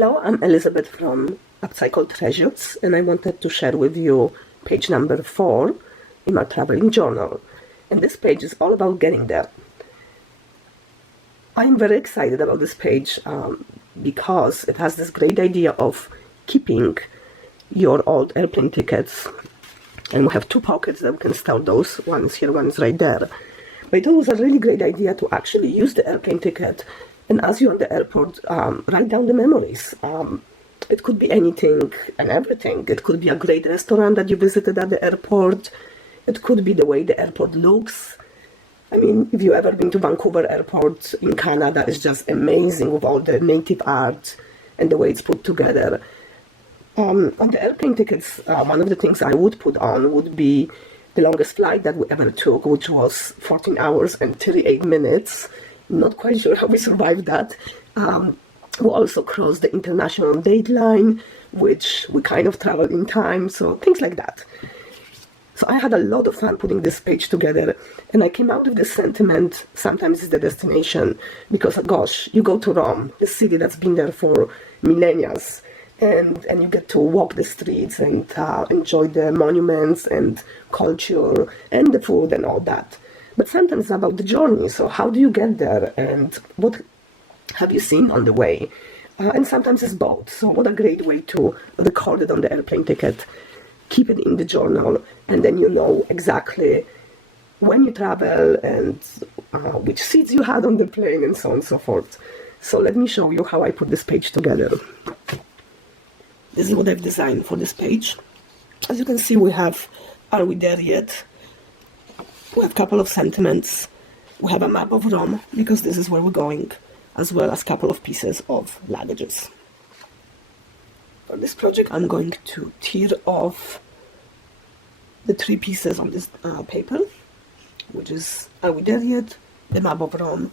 Hello, I'm Elizabeth from Upcycled Treasures, and I wanted to share with you page number 4 in my traveling journal. And this page is all about getting there. I'm very excited about this page because it has this great idea of keeping your old airplane tickets. And we have two pockets that we can store those. One is here, one is right there. But it was a really great idea to actually use the airplane ticket, and as you're in the airport, write down the memories. It could be anything and everything. It could be a great restaurant that you visited at the airport. It could be the way the airport looks. I mean, if you've ever been to Vancouver Airport in Canada, it's just amazing with all the native art and the way it's put together. On the airplane tickets, one of the things I would put on would be the longest flight that we ever took, which was 14 hours and 38 minutes. Not quite sure how we survived that. We also crossed the international date line, which we kind of traveled in time, so things like that. So I had a lot of fun putting this page together, and I came out with this sentiment: sometimes it's the destination, because gosh, you go to Rome, the city that's been there for millennia, and you get to walk the streets and enjoy the monuments and culture and the food and all that. But sometimes it's about the journey. So how do you get there, and what have you seen on the way? And sometimes it's both. So what a great way to record it on the airplane ticket, keep it in the journal, and then you know exactly when you travel and which seats you had on the plane and so on and so forth. So let me show you how I put this page together. This is what I've designed for this page. As you can see, we have "Are we there yet?" We have a couple of sentiments. We have a map of Rome, because this is where we're going, as well as a couple of pieces of luggages. For this project, I'm going to tear off the 3 pieces on this paper, which is "Are we there yet?", the map of Rome,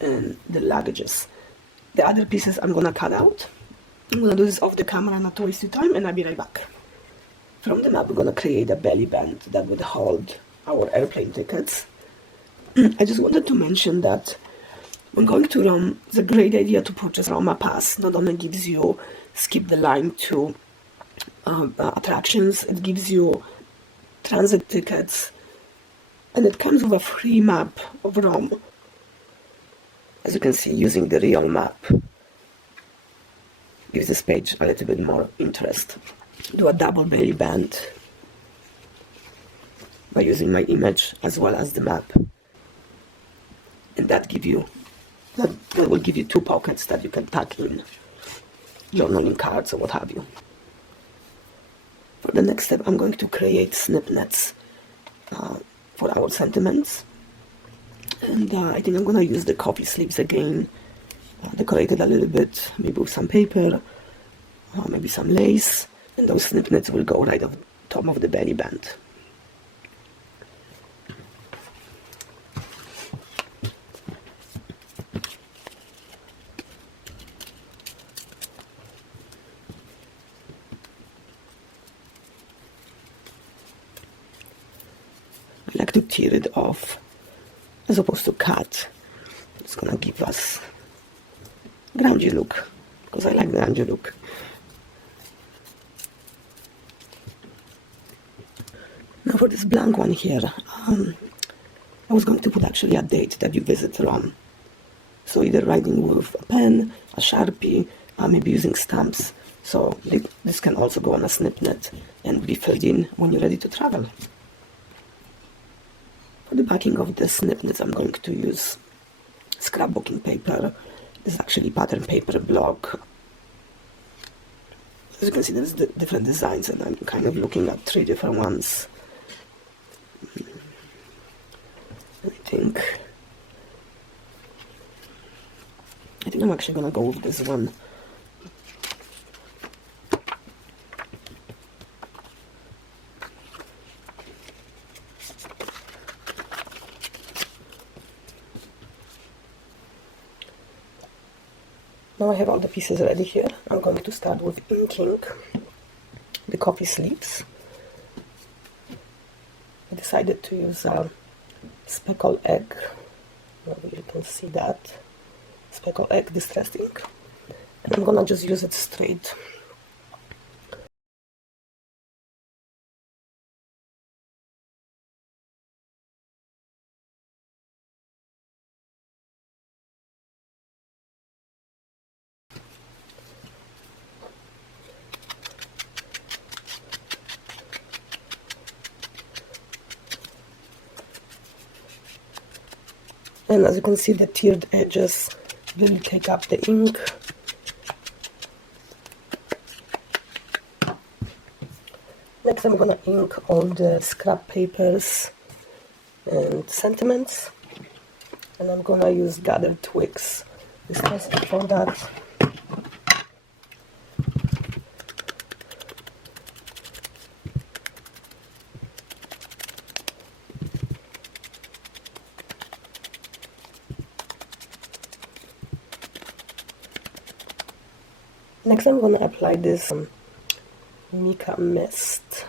and the luggages. The other pieces I'm gonna cut out. I'm gonna do this off the camera, not to waste your time, and I'll be right back. From the map, we're gonna create a belly band that would hold our airplane tickets. I just wanted to mention that when going to Rome, it's a great idea to purchase Roma Pass. Not only gives you skip the line to attractions, it gives you transit tickets, and it comes with a free map of Rome, as you can see, using the real map. Gives this page a little bit more interest. Do a double belly band by using my image as well as the map, and that will give you 2 pockets that you can tuck in journaling cards or what have you. For the next step, I'm going to create snip nets for our sentiments, and I think I'm going to use the coffee sleeves again, decorate it a little bit, maybe with some paper, maybe some lace, and those snip nets will go right on top of the belly band. I like to tear it off as opposed to cut. It's gonna give us grungy look, because I like the grungy look. Now for this blank one here, I was going to put actually a date that you visit Rome. So either writing with a pen, a Sharpie, maybe using stamps. So this can also go on a snip net and be filled in when you're ready to travel. For the backing of the snip nets, I'm going to use scrapbooking paper. This is actually pattern paper block. As you can see, there's different designs, and I'm kind of looking at 3 different ones. I think I'm actually gonna go with this one. Now I have all the pieces ready here. I'm going to start with inking the coffee sleeves. I decided to use a speckled egg. Maybe you can see that. Speckled egg distressed ink. I'm gonna just use it straight. And as you can see, the tiered edges really take up the ink. Next I'm gonna ink all the scrap papers and sentiments, and I'm gonna use gathered twigs, especially for that. Next I'm gonna apply this mica mist,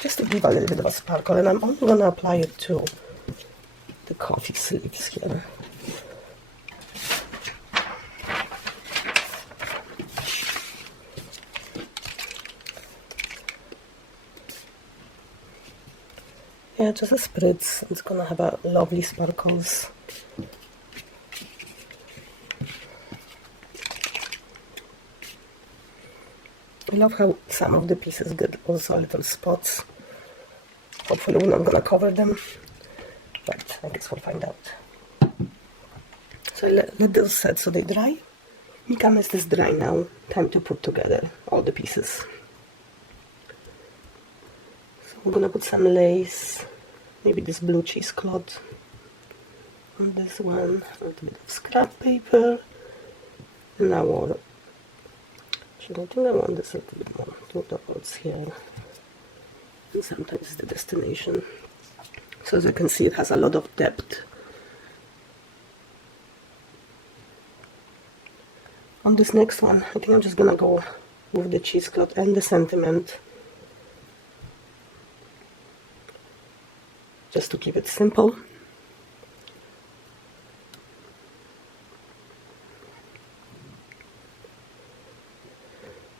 just to give a little bit of a sparkle, and I'm only gonna apply it to the coffee sleeves here. Yeah, just a spritz. It's gonna have a lovely sparkles. I love how some of the pieces get also little spots. Hopefully we're not gonna cover them, but I guess we'll find out. So let those set so they dry. Mica mist is dry now. Time to put together all the pieces. So we're gonna put some lace, maybe this blue cheesecloth on this one, a little bit of scrap paper, and our, I think I want this a little bit more, two dots here, and sometimes the destination. So as you can see, it has a lot of depth. On this next one, I think I'm just gonna go with the cheesecloth and the sentiment, just to keep it simple.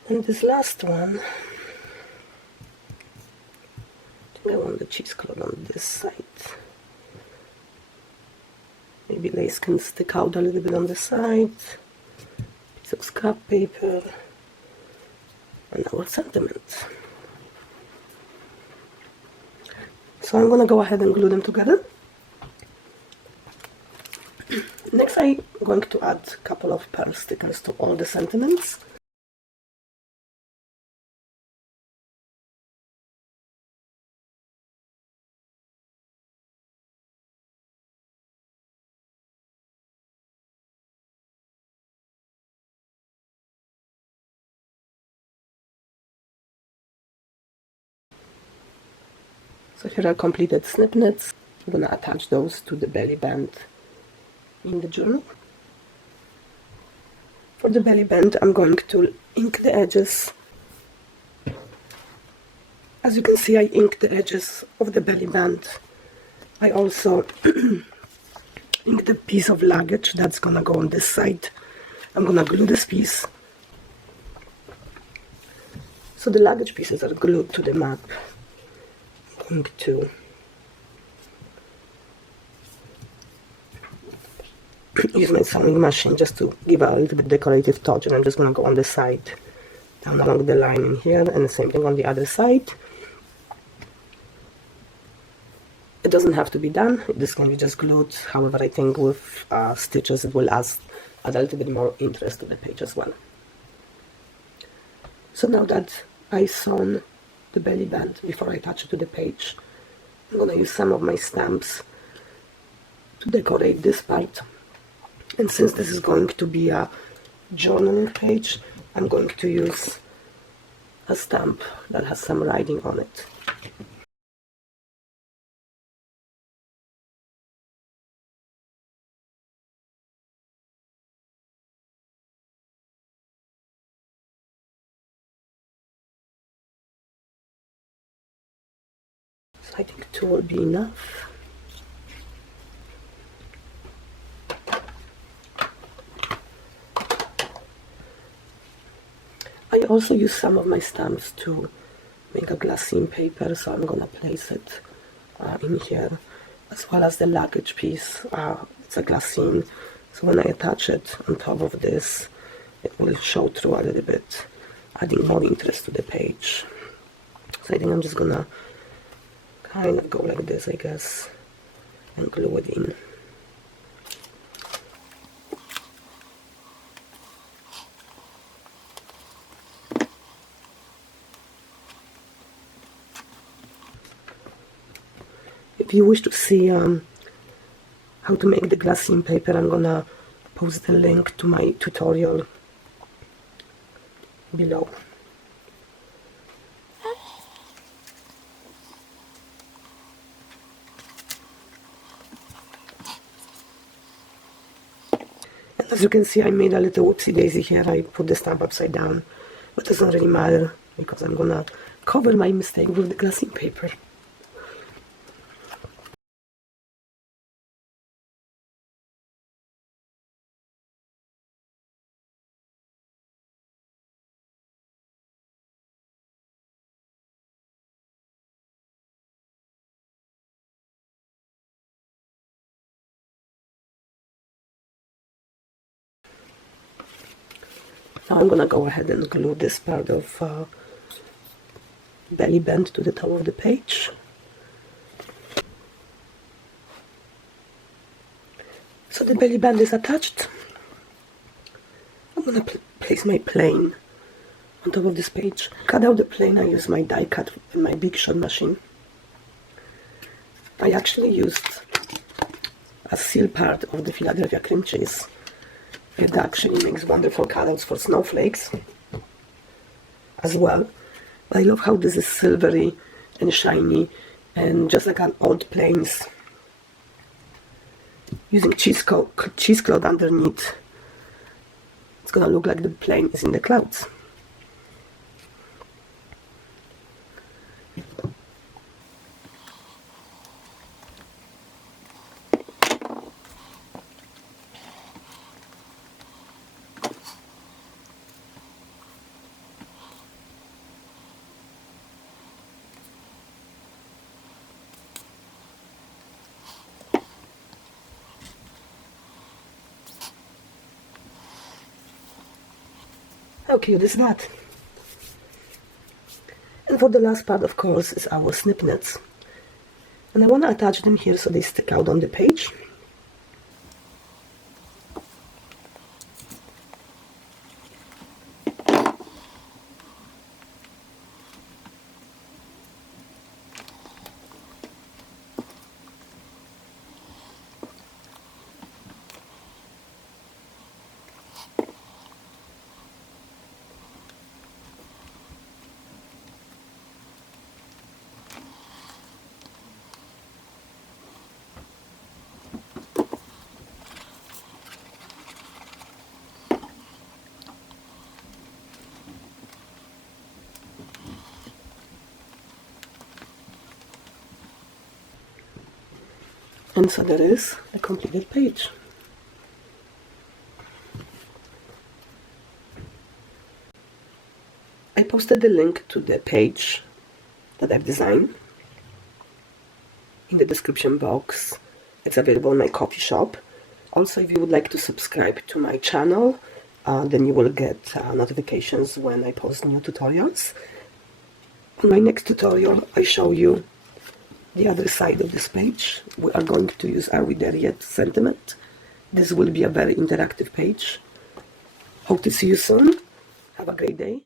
And this last one, I think I want the cheesecloth on this side. Maybe lace can stick out a little bit on the side. Piece of scrap paper, and our sentiment. So I'm gonna go ahead and glue them together. Next I'm going to add a couple of pearl stickers to all the sentiments. So here are completed slip knits. I'm gonna attach those to the belly band in the journal. For the belly band, I'm going to ink the edges. As you can see, I inked the edges of the belly band. I also inked the piece of luggage that's gonna go on this side. I'm gonna glue this piece. So the luggage pieces are glued to the map. I'm going to use my sewing machine just to give a little bit decorative touch, and I'm just gonna go on the side, down along the line in here, and the same thing on the other side. It doesn't have to be done, this can be just glued. However, I think with stitches it will add a little bit more interest to the page as well. So now that I sewn the belly band before I attach it to the page, I'm gonna use some of my stamps to decorate this part. And since this is going to be a journaling page, I'm going to use a stamp that has some writing on it. So I think 2 will be enough. also used some of my stamps to make a glassine paper, so I'm gonna place it in here, as well as the luggage piece. It's a glassine, so when I attach it on top of this, it will show through a little bit, adding more interest to the page. So I think I'm just gonna kind of go like this, I guess, and glue it in. If you wish to see how to make the glassine paper, I'm gonna post the link to my tutorial below. And as you can see, I made a little whoopsie daisy here. I put the stamp upside down, but it doesn't really matter because I'm gonna cover my mistake with the glassine paper. Now I'm gonna go ahead and glue this part of belly band to the top of the page. So the belly band is attached. I'm gonna place my plane on top of this page. Cut out the plane. I use my die cut and my big shot machine. I actually used a seal part of the Philadelphia cream cheese. It actually makes wonderful cutouts for snowflakes as well. I love how this is silvery and shiny and just like an old planes. Using cheesecloth underneath, it's gonna look like the plane is in the clouds. How cute is that? And for the last part, of course, is our snip knits. And I want to attach them here so they stick out on the page. And so there is a completed page. I posted the link to the page that I've designed in the description box. It's available in my coffee shop. Also, if you would like to subscribe to my channel, then you will get notifications when I post new tutorials. On my next tutorial, I show you the other side of this page. We are going to use Are We There Yet sentiment. This will be a very interactive page. Hope to see you soon. Have a great day.